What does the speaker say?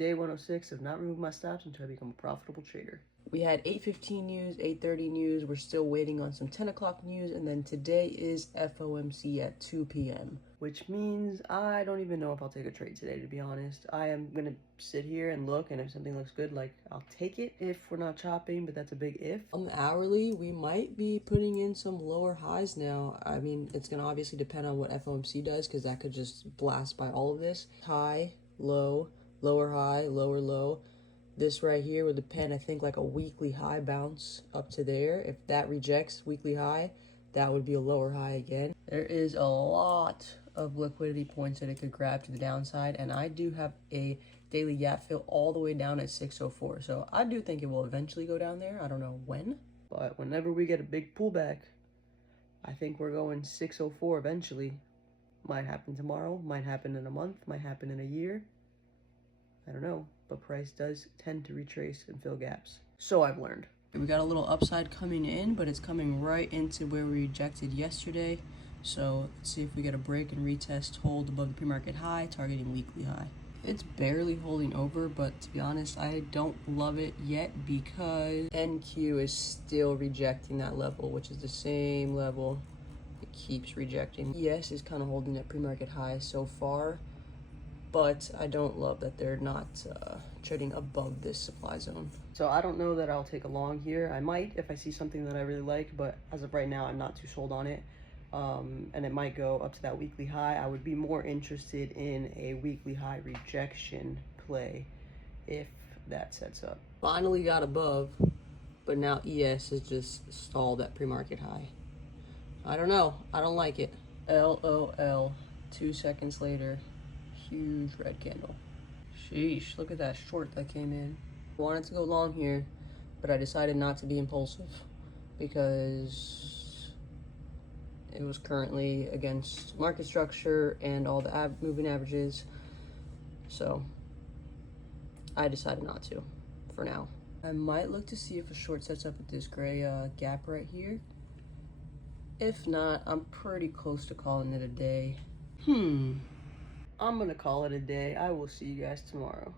day 106 of not removing my stops until I become a profitable trader. We had 8:15 news, 8:30 news. We're still waiting on some 10 o'clock news. And then today is FOMC at 2 p.m. Which means I don't even know if I'll take a trade today, to be honest. I am going to sit here and look, and if something looks good, like, I'll take it if we're not chopping, but that's a big if. On the hourly, we might be putting in some lower highs now. I mean, it's going to obviously depend on what FOMC does, because that could just blast by all of this. High, low, lower high, lower low. This right here would depend, I think, like a weekly high bounce up to there. If that rejects weekly high, that would be a lower high again. There is a lot of liquidity points that it could grab to the downside, and I do have a daily gap fill all the way down at 604. So I do think it will eventually go down there. I don't know when. But whenever we get a big pullback, I think we're going 604 eventually. Might happen tomorrow, might happen in a month, might happen in a year. I don't know, but price does tend to retrace and fill gaps. So I've learned. We got a little upside coming in, but it's coming right into where we rejected yesterday. So let's see if we get a break and retest, hold above the pre-market high, targeting weekly high. It's barely holding over, but to be honest, I don't love it yet because NQ is still rejecting that level, which is the same level it keeps rejecting. ES is kind of holding that pre-market high so far, but I don't love that they're not trading above this supply zone. So I don't know that I'll take a long here. I might if I see something that I really like, but as of right now, I'm not too sold on it. And it might go up to that weekly high. I would be more interested in a weekly high rejection play if that sets up. Finally got above, but now ES is just stalled at pre-market high. I don't know. I don't like it. LOL. 2 seconds later, huge red candle. Sheesh, look at that short that came in. I wanted to go long here, but I decided not to be impulsive because it was currently against market structure and all the moving averages. So I decided not to for now. I might look to see if a short sets up with this gray gap right here. If not, I'm pretty close to calling it a day. I'm gonna call it a day. I will see you guys tomorrow.